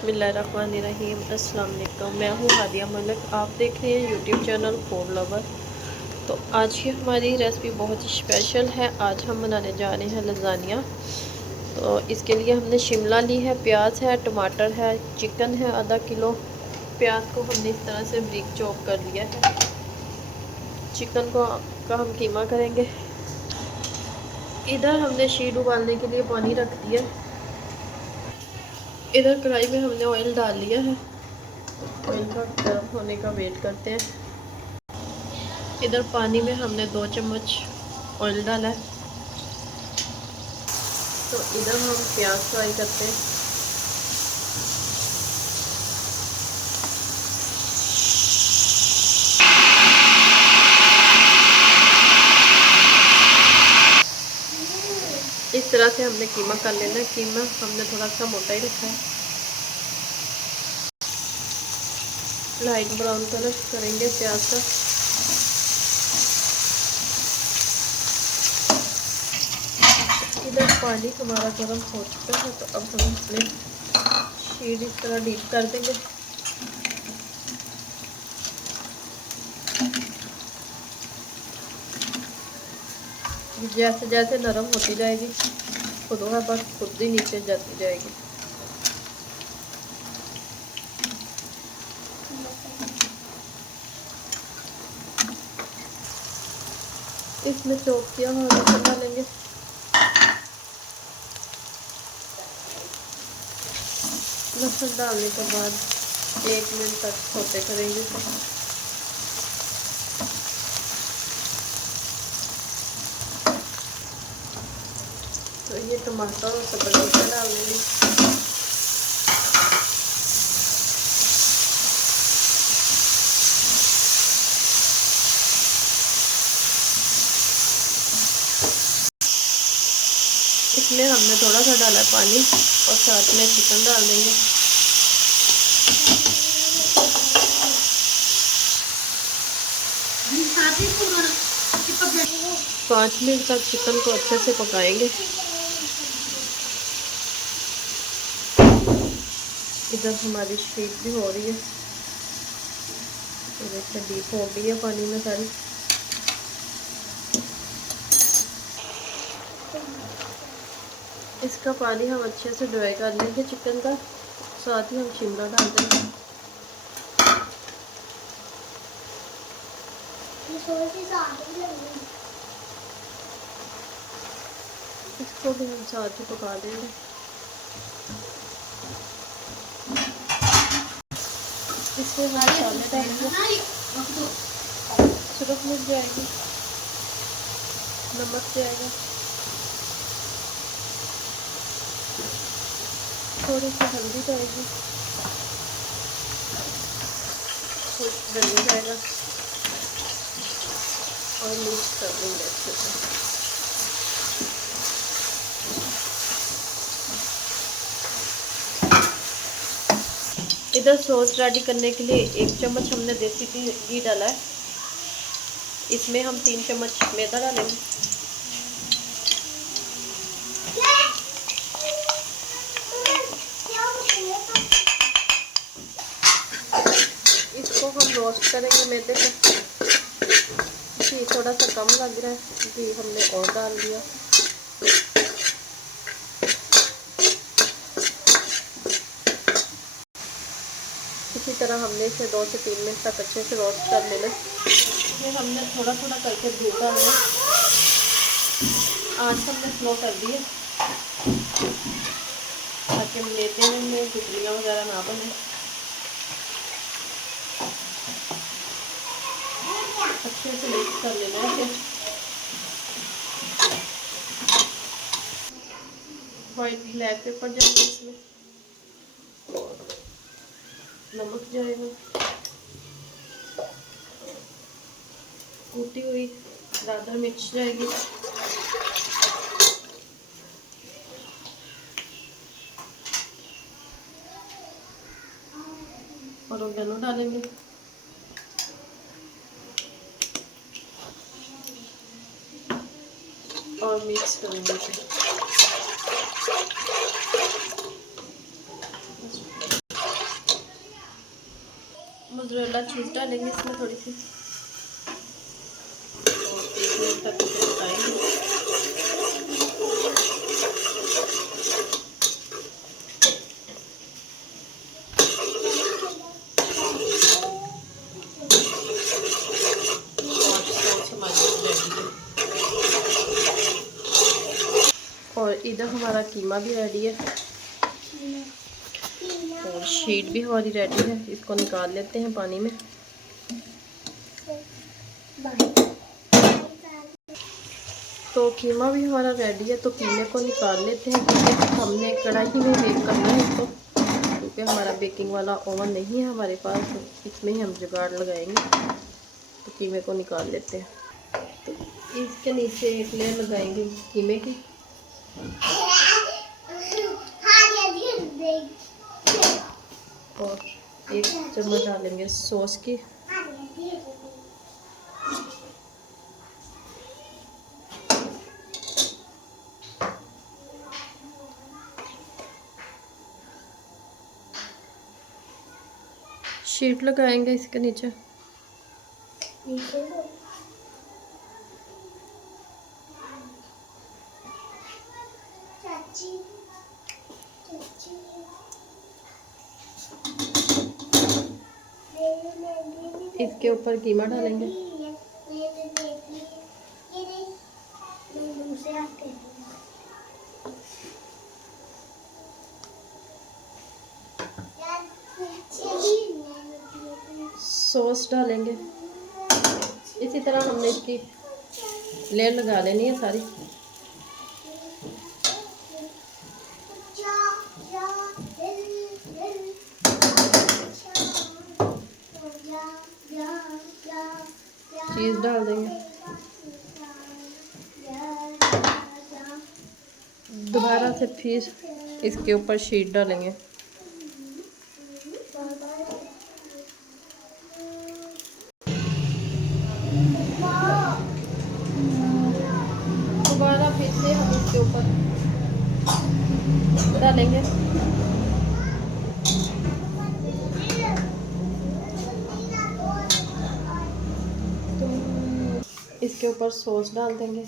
बिस्मिल्लाहिर्रहमानिर्रहीम। अस्सलाम वालेकुम। मैं हूँ हादिया मलिक, आप देख रहे हैं यूट्यूब चैनल फूड लवर। तो आज की हमारी रेसिपी बहुत ही स्पेशल है। आज हम बनाने जा रहे हैं लज़ानिया। तो इसके लिए हमने शिमला ली है, प्याज है, टमाटर है, चिकन है आधा किलो। प्याज को हमने इस तरह से बारीक चॉप कर लिया है। चिकन को का हम कीमा करेंगे। इधर हमने शीट उबालने के लिए पानी रख दिया। इधर कढ़ाई में हमने ऑयल डाल लिया है। ऑयल का गर्म होने का वेट करते हैं। इधर पानी में हमने 2 चम्मच ऑयल डाला है। तो इधर हम प्याज फ्राई करते हैं। इस तरह से हमने कीमा कर लेना है। कीमा हमने थोड़ा सा मोटा ही रखा है। लाइट ब्राउन कलर करेंगे प्याज का। इधर पानी हमारा गर्म हो चुका है, तो अब हम इसमें शीट इस तरह डीप कर देंगे। जैसे जैसे नरम होती जाएगी खुद बस खुद ही नीचे जाती जाएगी। इसमें चॉप किया हुआ लहसुन डालेंगे। लहसुन डालने के बाद 1 मिनट तक सौते करेंगे। तो ये टमाटर और सब मिर्च डाल देंगे। इसमें हमने थोड़ा सा डाला पानी और साथ में चिकन डाल देंगे। पाँच मिनट तक चिकन को अच्छे से पकाएंगे। इधर हमारी शीट भी हो रही है। तो देखिए डीप हो गई है पानी में सारी। इसका पानी हम अच्छे से ड्राई कर लेंगे चिकन का। साथ ही हम शिमला डाल देंगे। इसको भी हम साथ ही पका देंगे। इसमें हम मसाले डालेंगे। सुरख मिर्च जाएगी, नमक जाएगा, थोड़ी सी हल्दी जाएगी, कुछ धनिया जाएगा और मिक्स कर देंगे अच्छे से। इधर सॉस रेडी करने के लिए 1 चम्मच हमने देसी घी डाला है। इसमें हम 3 चम्मच मैदा डालेंगे। इसको हम रोस्ट करेंगे मैदे को। घी थोड़ा सा कम लग रहा है, घी हमने और डाल दिया। इसी तरह हमने इसे 2 से 3 मिनट तक अच्छे से रोस्ट कर लेना। ये हमने थोड़ा थोड़ा करके घी डालना। आँच हमने स्लो कर दी है ताकि मैदे में गुठलियाँ वगैरह ना बने। अच्छे से मिक्स कर लेना है। वाइट ब्लैक पेपर जाएगा इसमें, नमक जाएगा, कूटी हुई दादर मिर्च जाएगी, और ऑर्गेनो डालेंगे। और मिक्स करेंगे इसे। मोज़रेला चीज़ डालेंगे इसमें थोड़ी सी, और 1 मिनट तक इसे पकाएंगे। और इधर हमारा कीमा भी रेडी है और शीट भी हमारी रेडी है। इसको निकाल लेते हैं पानी में। तो कीमा भी हमारा रेडी है, तो कीमे को निकाल लेते हैं क्योंकि हमने कढ़ाई में बेक करना है इसको, क्योंकि हमारा बेकिंग वाला ओवन नहीं है हमारे पास, तो इसमें ही हम जुगाड़ लगाएंगे। तो कीमे को निकाल लेते हैं। तो इसके नीचे एक लेयर लगाएंगे कीमे की, और 1 चम्मच डालेंगे सॉस की, शीट लगाएंगे इसके नीचे। इसके ऊपर कीमा डालेंगे। सॉस डालेंगे। इसी तरह हमने इसकी लेयर लगा लेनी है सारी। चीज़ डाल देंगे, दोबारा से फिर इसके ऊपर शीट डालेंगे। दोबारा फिर से हम इसके ऊपर डालेंगे। तो इसके ऊपर सॉस डाल देंगे।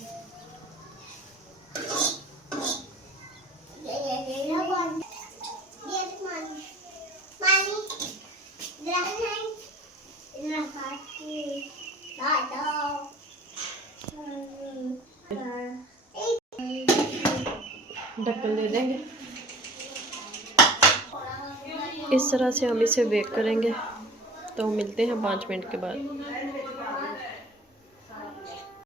ढक्कन दे देंगे। इस तरह से हम इसे बेक करेंगे। तो मिलते हैं 5 मिनट के बाद।